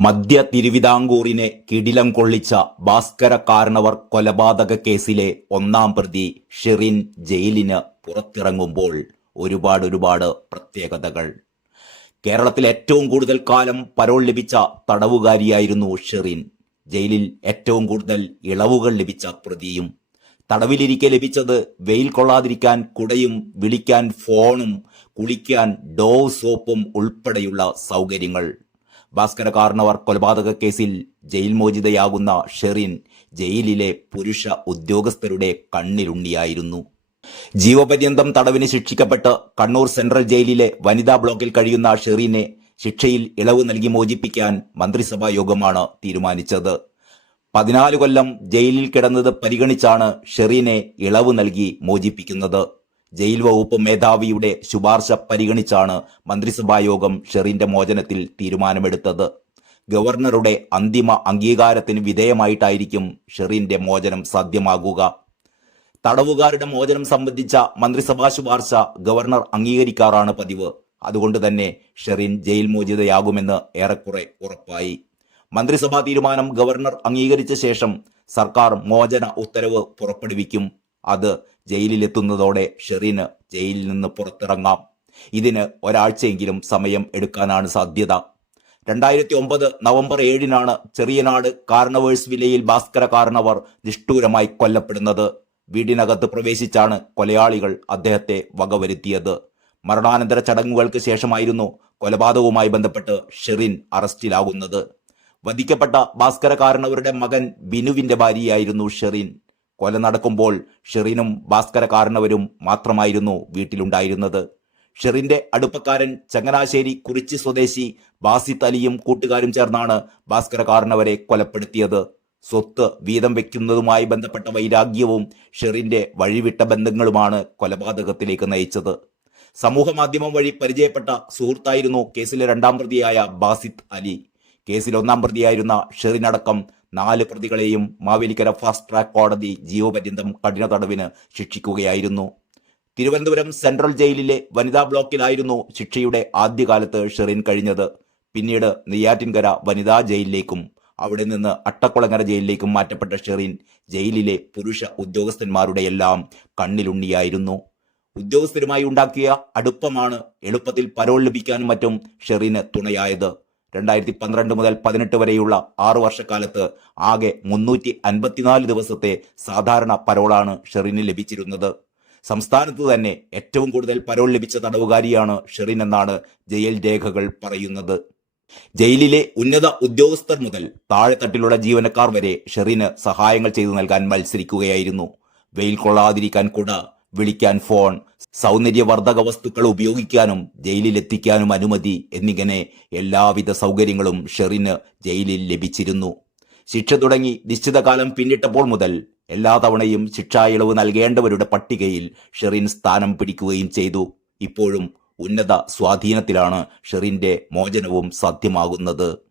മധ്യ തിരുവിതാംകൂറിനെ കിടിലം കൊള്ളിച്ച ഭാസ്കര കാരണവർ കൊലപാതക കേസിലെ ഒന്നാം പ്രതി ഷെറിൻ ജയിലിന് പുറത്തിറങ്ങുമ്പോൾ ഒരുപാട് ഒരുപാട് പ്രത്യേകതകൾ. കേരളത്തിൽ ഏറ്റവും കൂടുതൽ കാലം പരോൾ ലഭിച്ച തടവുകാരിയായിരുന്നു ഷെറിൻ. ജയിലിൽ ഏറ്റവും കൂടുതൽ ഇളവുകൾ ലഭിച്ച പ്രതിയും. തടവിലിരിക്കെ ലഭിച്ചത് വെയിൽ കൊള്ളാതിരിക്കാൻ കുടയും വിളിക്കാൻ ഫോണും കുളിക്കാൻ ഡോ സോപ്പും ഉൾപ്പെടെയുള്ള സൗകര്യങ്ങൾ. ഭാസ്കര കാർണവർ കൊലപാതക കേസിൽ ജയിൽ മോചിതയാകുന്ന ഷെറിൻ ജയിലിലെ പുരുഷ ഉദ്യോഗസ്ഥരുടെ കണ്ണിലുണ്ണിയായിരുന്നു. ജീവപര്യന്തം തടവിന് ശിക്ഷിക്കപ്പെട്ട് കണ്ണൂർ സെൻട്രൽ ജയിലിലെ വനിതാ ബ്ലോക്കിൽ കഴിയുന്ന ഷെറിനെ ശിക്ഷയിൽ ഇളവ് നൽകി മോചിപ്പിക്കാൻ മന്ത്രിസഭാ യോഗമാണ് തീരുമാനിച്ചത്. പതിനാല് കൊല്ലം ജയിലിൽ കിടന്നത് പരിഗണിച്ചാണ് ഷെറിനെ ഇളവ് നൽകി മോചിപ്പിക്കുന്നത്. ജയിൽ വകുപ്പ് മേധാവിയുടെ ശുപാർശ പരിഗണിച്ചാണ് മന്ത്രിസഭാ യോഗം ഷെറിന്റെ മോചനത്തിൽ തീരുമാനമെടുത്തത്. ഗവർണറുടെ അന്തിമ അംഗീകാരത്തിന് വിധേയമായിട്ടായിരിക്കും ഷെറിന്റെ മോചനം സാധ്യമാകുക. തടവുകാരുടെ മോചനം സംബന്ധിച്ച മന്ത്രിസഭാ ശുപാർശ ഗവർണർ അംഗീകരിക്കാറാണ് പതിവ്. അതുകൊണ്ട് തന്നെ ഷെറിൻ ജയിൽ മോചിതയാകുമെന്ന് ഏറെക്കുറെ ഉറപ്പായി. മന്ത്രിസഭാ തീരുമാനം ഗവർണർ അംഗീകരിച്ച ശേഷം സർക്കാർ മോചന ഉത്തരവ് പുറപ്പെടുവിക്കും. അത് ജയിലിലെത്തുന്നതോടെ ഷെറിന് ജയിലിൽ നിന്ന് പുറത്തിറങ്ങാം. ഇതിന് ഒരാഴ്ചയെങ്കിലും സമയം എടുക്കാനാണ് സാധ്യത. രണ്ടായിരത്തി ഒമ്പത് നവംബർ ഏഴിനാണ് ചെറിയനാട് കാർണവേഴ്സ് വിലയിൽ ഭാസ്കര കാരണവർ നിഷ്ഠൂരമായി കൊല്ലപ്പെടുന്നത്. വീടിനകത്ത് പ്രവേശിച്ചാണ് കൊലയാളികൾ അദ്ദേഹത്തെ വകവരുത്തിയത്. മരണാനന്തര ചടങ്ങുകൾക്ക് ശേഷമായിരുന്നു കൊലപാതകവുമായി ബന്ധപ്പെട്ട് ഷെറിൻ അറസ്റ്റിലാകുന്നത്. വധിക്കപ്പെട്ട ഭാസ്കര കാരണവരുടെ മകൻ ബിനുവിന്റെ ഭാര്യയായിരുന്നു ഷെറിൻ. കൊല നടക്കുമ്പോൾ ഷെറിനും ഭാസ്കര കാരണവരും മാത്രമായിരുന്നു വീട്ടിലുണ്ടായിരുന്നത്. ഷെറിന്റെ അടുപ്പക്കാരൻ ചങ്ങനാശ്ശേരി കുറിച്ചി സ്വദേശി ബാസിത്ത് അലിയും കൂട്ടുകാരും ചേർന്നാണ് ഭാസ്കര കാരണവരെ കൊലപ്പെടുത്തിയത്. സ്വത്ത് വീതം വെക്കുന്നതുമായി ബന്ധപ്പെട്ട വൈരാഗ്യവും ഷെറിന്റെ വഴിവിട്ട ബന്ധങ്ങളുമാണ് കൊലപാതകത്തിലേക്ക് നയിച്ചത്. സമൂഹ മാധ്യമം വഴി പരിചയപ്പെട്ട സുഹൃത്തായിരുന്നു കേസിലെ രണ്ടാം പ്രതിയായ ബാസിത് അലി. കേസിൽ ഒന്നാം പ്രതിയായിരുന്ന ഷെറിനടക്കം നാല് പ്രതികളെയും മാവേലിക്കര ഫാസ്റ്റ് ട്രാക്ക് കോടതി ജീവപര്യന്തം കഠിന തടവിന് ശിക്ഷിക്കുകയായിരുന്നു. തിരുവനന്തപുരം സെൻട്രൽ ജയിലിലെ വനിതാ ബ്ലോക്കിലായിരുന്നു ശിക്ഷയുടെ ആദ്യകാലത്ത് ഷെറിൻ കഴിഞ്ഞത്. പിന്നീട് നെയ്യാറ്റിൻകര വനിതാ ജയിലിലേക്കും അവിടെ നിന്ന് അട്ടക്കുളങ്ങര ജയിലിലേക്കും മാറ്റപ്പെട്ട ഷെറിൻ ജയിലിലെ പുരുഷ ഉദ്യോഗസ്ഥന്മാരുടെ എല്ലാം കണ്ണിലുണ്ണിയായിരുന്നു. ഉദ്യോഗസ്ഥരുമായി ഉണ്ടാക്കിയ അടുപ്പമാണ് എളുപ്പത്തിൽ പരോൾ ലഭിക്കാനും മറ്റും ഷെറിന് തുണയായത്. രണ്ടായിരത്തി പന്ത്രണ്ട് മുതൽ പതിനെട്ട് വരെയുള്ള ആറു വർഷക്കാലത്ത് ആകെ മുന്നൂറ്റി അൻപത്തിനാല് ദിവസത്തെ സാധാരണ പരോളാണ് ഷെറിന് ലഭിച്ചിരുന്നത്. സംസ്ഥാനത്ത് തന്നെ ഏറ്റവും കൂടുതൽ പരോൾ ലഭിച്ച തടവുകാരിയാണ് ഷെറിൻ എന്നാണ് ജയിൽ രേഖകൾ പറയുന്നത്. ജയിലിലെ ഉന്നത ഉദ്യോഗസ്ഥർ മുതൽ താഴെത്തട്ടിലുള്ള ജീവനക്കാർ വരെ ഷെറിന് സഹായങ്ങൾ ചെയ്തു നൽകാൻ മത്സരിക്കുകയായിരുന്നു. വെയിൽ കൊള്ളാതിരിക്കാൻ കുട വിളിക്കാൻ ഫോൺ സൗന്ദര്യവർദ്ധക വസ്തുക്കൾ ഉപയോഗിക്കാനും ജയിലിലെത്തിക്കാനും അനുമതി എന്നിങ്ങനെ എല്ലാവിധ സൗകര്യങ്ങളും ഷെറിന് ജയിലിൽ ലഭിച്ചിരുന്നു. ശിക്ഷ തുടങ്ങി നിശ്ചിത കാലം പിന്നിട്ടപ്പോൾ മുതൽ എല്ലാ തവണയും ശിക്ഷാ ഇളവ് നൽകേണ്ടവരുടെ പട്ടികയിൽ ഷെറിൻ സ്ഥാനം പിടിക്കുകയും ചെയ്തു. ഇപ്പോഴും ഉന്നത സ്വാധീനത്തിലാണ് ഷെറിന്റെ മോചനവും സാധ്യമാകുന്നത്.